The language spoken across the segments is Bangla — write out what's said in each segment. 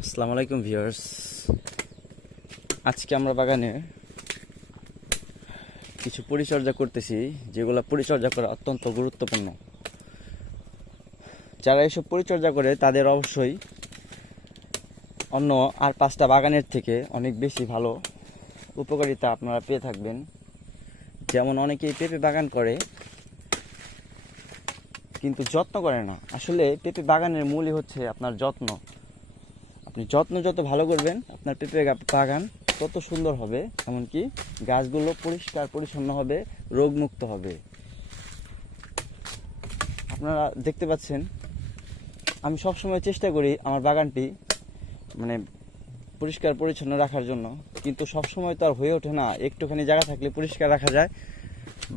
আসসালামু আলাইকুম ভিউয়ার্স। আজকে আমরা বাগানে কিছু পরিচর্যা করতেছি, যেগুলো পরিচর্যা করা অত্যন্ত গুরুত্বপূর্ণ। যারা এসব পরিচর্যা করে তাদের অবশ্যই অন্য আর 5টা বাগানের থেকে অনেক বেশি ভালো উপকারিতা আপনারা পেয়ে থাকবেন। যেমন অনেকেই পেঁপে বাগান করে কিন্তু যত্ন করে না। আসলে পেঁপে বাগানের মূলই হচ্ছে আপনার যত্ন। আপনি যত্ন যত ভালো করবেন আপনার পেঁপে বাগান তত সুন্দর হবে, এমনকি গাছগুলো পরিষ্কার পরিচ্ছন্ন হবে, রোগমুক্ত হবে। আপনারা দেখতে পাচ্ছেন আমি সবসময় চেষ্টা করি আমার বাগানটি পরিষ্কার পরিচ্ছন্ন রাখার জন্য, কিন্তু সবসময় তো আর হয়ে ওঠে না। একটুখানি জায়গা থাকলে পরিষ্কার রাখা যায়,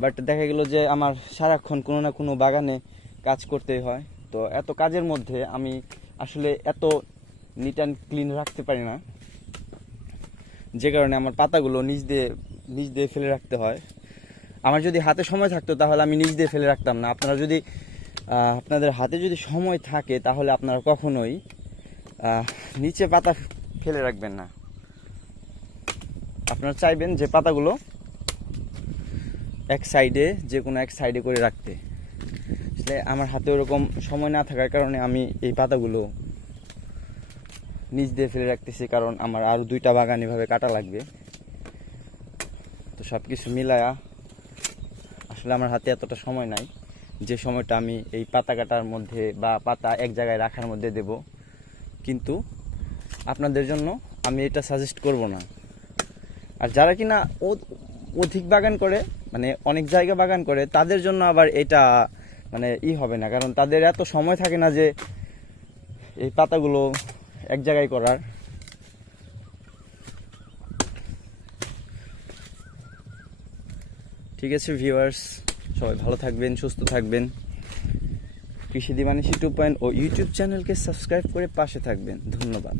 বাট দেখা গেল যে আমার সারাক্ষণ কোনো না কোনো বাগানে কাজ করতেই হয়। তো এত কাজের মধ্যে আমি আসলে এত নিট অ্যান্ড ক্লিন রাখতে পারি না, যে কারণে আমার পাতাগুলো নিচ দিয়ে ফেলে রাখতে হয়। আমার যদি হাতে সময় থাকতো তাহলে আমি নিচ দিয়ে ফেলে রাখতাম না। আপনাদের হাতে যদি সময় থাকে তাহলে আপনারা কখনোই নিচে পাতা ফেলে রাখবেন না। আপনারা চাইবেন যে পাতাগুলো যে কোনো এক সাইডে করে রাখতে। আসলে আমার হাতে ওরকম সময় না থাকার কারণে আমি এই পাতাগুলো নিচ দিয়ে ফেলে রাখতেছি, কারণ আমার আরও 2টা বাগান এভাবে কাটা লাগবে। তো সব কিছু মিলায়া আসলে আমার হাতে এতটা সময় নাই যে সময়টা আমি এই পাতা কাটার মধ্যে বা পাতা এক জায়গায় রাখার মধ্যে দেব। কিন্তু আপনাদের জন্য আমি এটা সাজেস্ট করব না। আর যারা কিনা অধিক বাগান করে, অনেক জায়গা বাগান করে, তাদের জন্য আবার এটা হবে না, কারণ তাদের এত সময় থাকে না যে এই পাতাগুলো এক জায়গায় করার। ঠিক আছে ভিউয়ার্স, সবাই ভালো থাকবেন, সুস্থ থাকবেন। কৃষি দিবানিশি 2.0 ইউটিউব চ্যানেলকে সাবস্ক্রাইব করে পাশে থাকবেন। ধন্যবাদ।